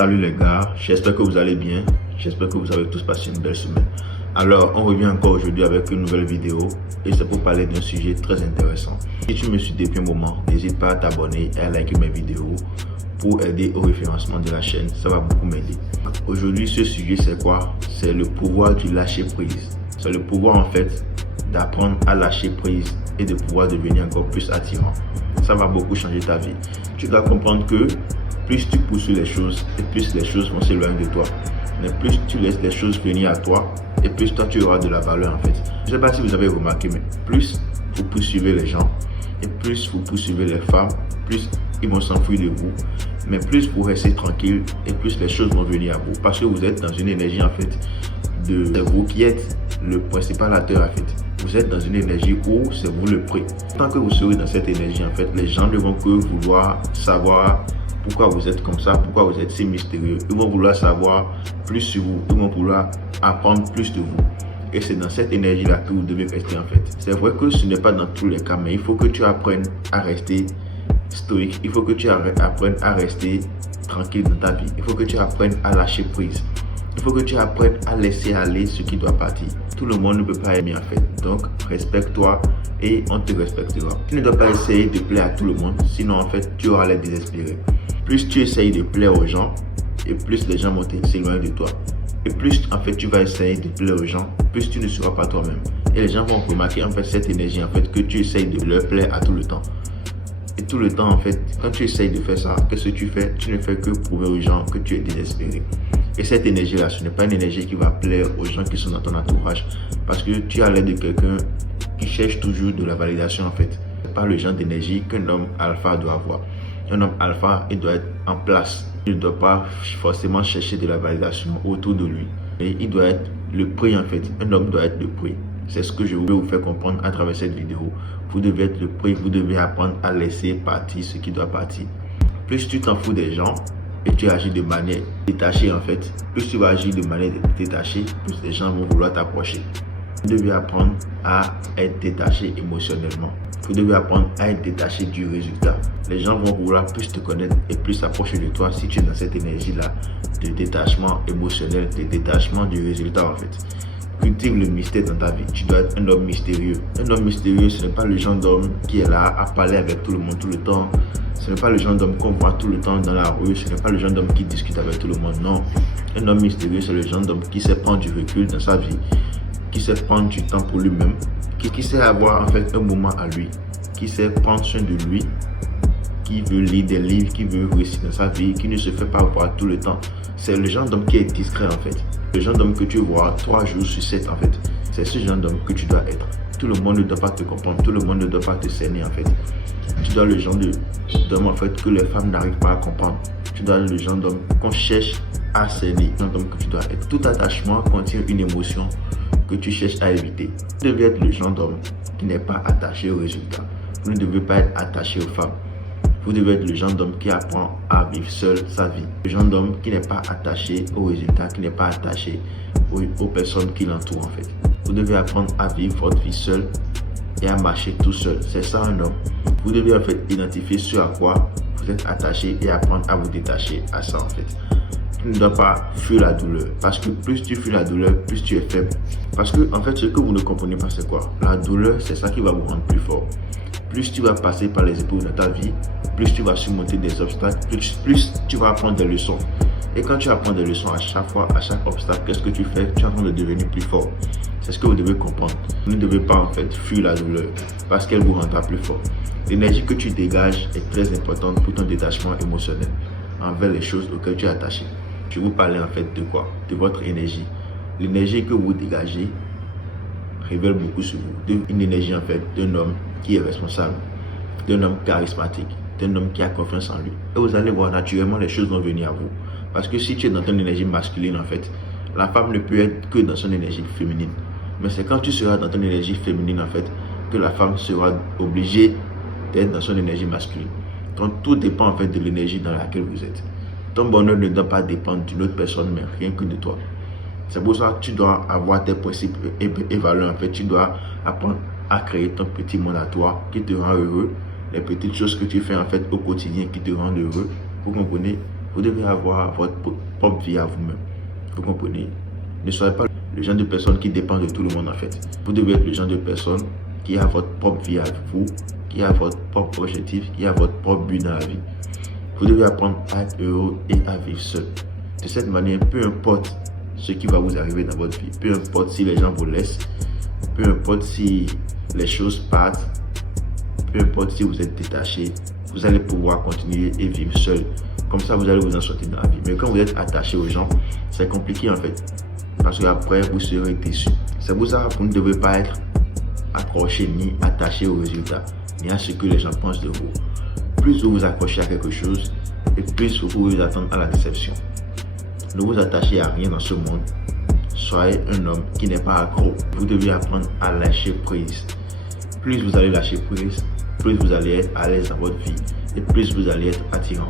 Salut les gars, j'espère que vous allez bien, j'espère que vous avez tous passé une belle semaine. Alors, on revient encore aujourd'hui avec une nouvelle vidéo et c'est pour parler d'un sujet très intéressant. Si tu me suis depuis un moment, n'hésite pas à t'abonner et à liker mes vidéos pour aider au référencement de la chaîne, ça va beaucoup m'aider. Aujourd'hui, ce sujet c'est quoi? C'est le pouvoir du lâcher prise. C'est le pouvoir en fait d'apprendre à lâcher prise et de pouvoir devenir encore plus attirant. Ça va beaucoup changer ta vie. Tu dois comprendre que plus tu poursuis les choses et plus les choses vont s'éloigner de toi. Mais plus tu laisses les choses venir à toi et plus toi tu auras de la valeur en fait. Je ne sais pas si vous avez remarqué, mais plus vous poursuivez les gens et plus vous poursuivez les femmes, plus ils vont s'enfuir de vous. Mais plus vous restez tranquille et plus les choses vont venir à vous. Parce que vous êtes dans une énergie en fait de vous qui êtes le principal acteur en fait. Vous êtes dans une énergie où c'est vous le prix. Tant que vous serez dans cette énergie en fait, les gens ne vont que vouloir savoir pourquoi vous êtes comme ça, pourquoi vous êtes si mystérieux. Ils vont vouloir savoir plus sur vous, ils vont vouloir apprendre plus de vous. Et c'est dans cette énergie-là que vous devez rester en fait. C'est vrai que ce n'est pas dans tous les cas, mais il faut que tu apprennes à rester stoïque. Il faut que tu apprennes à rester tranquille dans ta vie. Il faut que tu apprennes à lâcher prise. Il faut que tu apprennes à laisser aller ce qui doit partir. Tout le monde ne peut pas aimer en fait. Donc, respecte-toi et on te respectera. Tu ne dois pas essayer de plaire à tout le monde, sinon en fait, tu auras l'air désespéré. Plus tu essayes de plaire aux gens, et plus les gens vont s'éloigner de toi. Et plus en fait tu vas essayer de plaire aux gens, plus tu ne seras pas toi-même. Et les gens vont remarquer en fait cette énergie en fait que tu essayes de leur plaire à tout le temps. Et tout le temps en fait, quand tu essayes de faire ça, qu'est-ce que tu fais? Tu ne fais que prouver aux gens que tu es désespéré. Et cette énergie-là, ce n'est pas une énergie qui va plaire aux gens qui sont dans ton entourage. Parce que tu as l'air de quelqu'un qui cherche toujours de la validation en fait. Ce n'est pas le genre d'énergie qu'un homme alpha doit avoir. Un homme alpha, il doit être en place. Il ne doit pas forcément chercher de la validation autour de lui. Et il doit être le prix en fait. Un homme doit être le prix. C'est ce que je veux vous faire comprendre à travers cette vidéo. Vous devez être le prix. Vous devez apprendre à laisser partir ce qui doit partir. Plus tu t'en fous des gens et tu agis de manière détachée en fait, plus tu vas agir de manière détachée, plus les gens vont vouloir t'approcher. Vous devez apprendre à être détaché émotionnellement. Vous devez apprendre à être détaché du résultat. Les gens vont vouloir plus te connaître et plus s'approcher de toi si tu es dans cette énergie-là de détachement émotionnel, de détachement du résultat en fait. Cultive le mystère dans ta vie. Tu dois être un homme mystérieux. Un homme mystérieux, ce n'est pas le genre d'homme qui est là à parler avec tout le monde tout le temps. Ce n'est pas le genre d'homme qu'on voit tout le temps dans la rue. Ce n'est pas le genre d'homme qui discute avec tout le monde. Non. Un homme mystérieux, c'est le genre d'homme qui sait prendre du recul dans sa vie, qui sait prendre du temps pour lui-même, qui sait avoir en fait un moment à lui, qui sait prendre soin de lui, qui veut lire des livres, qui veut réussir dans sa vie, qui ne se fait pas voir tout le temps. C'est le genre d'homme qui est discret en fait. Le genre d'homme que tu vois 3 jours sur 7 en fait. C'est ce genre d'homme que tu dois être. Tout le monde ne doit pas te comprendre, tout le monde ne doit pas te cerner en fait. Tu dois le genre d'homme en fait que les femmes n'arrivent pas à comprendre. Tu dois le genre d'homme qu'on cherche à cerner. Le genre d'homme que tu dois être. Tout attachement contient une émotion que tu cherches à éviter. Vous devez être le genre d'homme qui n'est pas attaché au résultat. Vous ne devez pas être attaché aux femmes. Vous devez être le genre d'homme qui apprend à vivre seul sa vie. Le genre d'homme qui n'est pas attaché aux résultats, qui n'est pas attaché aux personnes qui l'entourent en fait. Vous devez apprendre à vivre votre vie seul et à marcher tout seul. C'est ça un homme. Vous devez en fait identifier ce à quoi vous êtes attaché et apprendre à vous détacher à ça en fait. Tu ne dois pas fuir la douleur. Parce que plus tu fuis la douleur, plus tu es faible. Parce que en fait, ce que vous ne comprenez pas, c'est quoi? La douleur, c'est ça qui va vous rendre plus fort. Plus tu vas passer par les épreuves de ta vie, plus tu vas surmonter des obstacles, plus tu vas apprendre des leçons. Et quand tu apprends des leçons à chaque fois, à chaque obstacle, qu'est-ce que tu fais? Tu es en train de devenir plus fort. C'est ce que vous devez comprendre. Vous ne devez pas en fait fuir la douleur parce qu'elle vous rendra plus fort. L'énergie que tu dégages est très importante pour ton détachement émotionnel envers les choses auxquelles tu es attaché. Je vous parlais en fait de quoi? De votre énergie. L'énergie que vous dégagez révèle beaucoup sur vous. Une énergie en fait d'un homme qui est responsable, d'un homme charismatique, d'un homme qui a confiance en lui. Et vous allez voir naturellement les choses vont venir à vous. Parce que si tu es dans ton énergie masculine en fait, la femme ne peut être que dans son énergie féminine. Mais c'est quand tu seras dans ton énergie féminine en fait que la femme sera obligée d'être dans son énergie masculine. Donc tout dépend en fait de l'énergie dans laquelle vous êtes. Ton bonheur ne doit pas dépendre d'une autre personne, mais rien que de toi. C'est pour ça que tu dois avoir tes principes et valeurs. En fait, tu dois apprendre à créer ton petit monde à toi qui te rend heureux. Les petites choses que tu fais en fait au quotidien qui te rendent heureux. Vous comprenez? Vous devez avoir votre propre vie à vous-même. Vous comprenez? Ne soyez pas le genre de personne qui dépend de tout le monde en fait. Vous devez être le genre de personne qui a votre propre vie à vous, qui a votre propre objectif, qui a votre propre but dans la vie. Vous devez apprendre à être heureux et à vivre seul. De cette manière, peu importe ce qui va vous arriver dans votre vie, peu importe si les gens vous laissent, peu importe si les choses partent, peu importe si vous êtes détaché, vous allez pouvoir continuer et vivre seul. Comme ça, vous allez vous en sortir dans la vie. Mais quand vous êtes attaché aux gens, c'est compliqué en fait. Parce qu'après, vous serez déçu. C'est pour ça que vous ne devez pas être accroché ni attaché aux résultats, ni à ce que les gens pensent de vous. Plus vous vous accrochez à quelque chose, et plus vous pouvez vous attendre à la déception. Ne vous attachez à rien dans ce monde. Soyez un homme qui n'est pas accro. Vous devez apprendre à lâcher prise. Plus vous allez lâcher prise, plus vous allez être à l'aise dans votre vie et plus vous allez être attirant.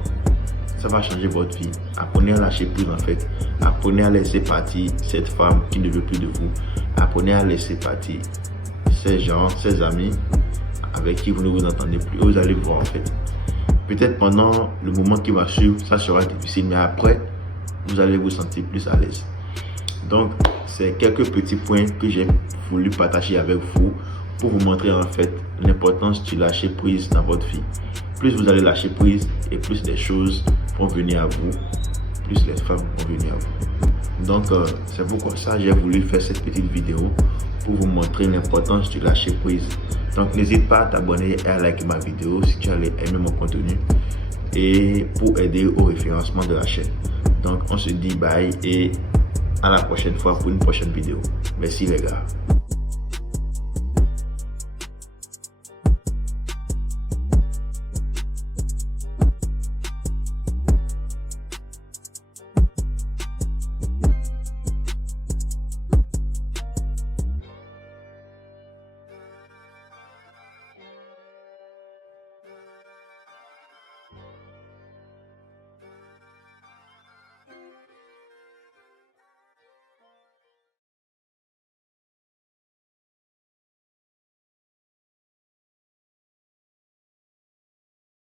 Ça va changer votre vie. Apprenez à lâcher prise en fait. Apprenez à laisser partir cette femme qui ne veut plus de vous. Apprenez à laisser partir ces gens, ces amis avec qui vous ne vous entendez plus. Vous allez voir en fait. Peut-être pendant le moment qui va suivre, ça sera difficile, mais après, vous allez vous sentir plus à l'aise. Donc, c'est quelques petits points que j'ai voulu partager avec vous pour vous montrer en fait l'importance du lâcher prise dans votre vie. Plus vous allez lâcher prise et plus les choses vont venir à vous, plus les femmes vont venir à vous. Donc, c'est pourquoi ça j'ai voulu faire cette petite vidéo pour vous montrer l'importance du lâcher prise. Donc, n'hésite pas à t'abonner et à liker ma vidéo si tu as aimé mon contenu et pour aider au référencement de la chaîne. Donc, on se dit bye et à la prochaine fois pour une prochaine vidéo. Merci les gars.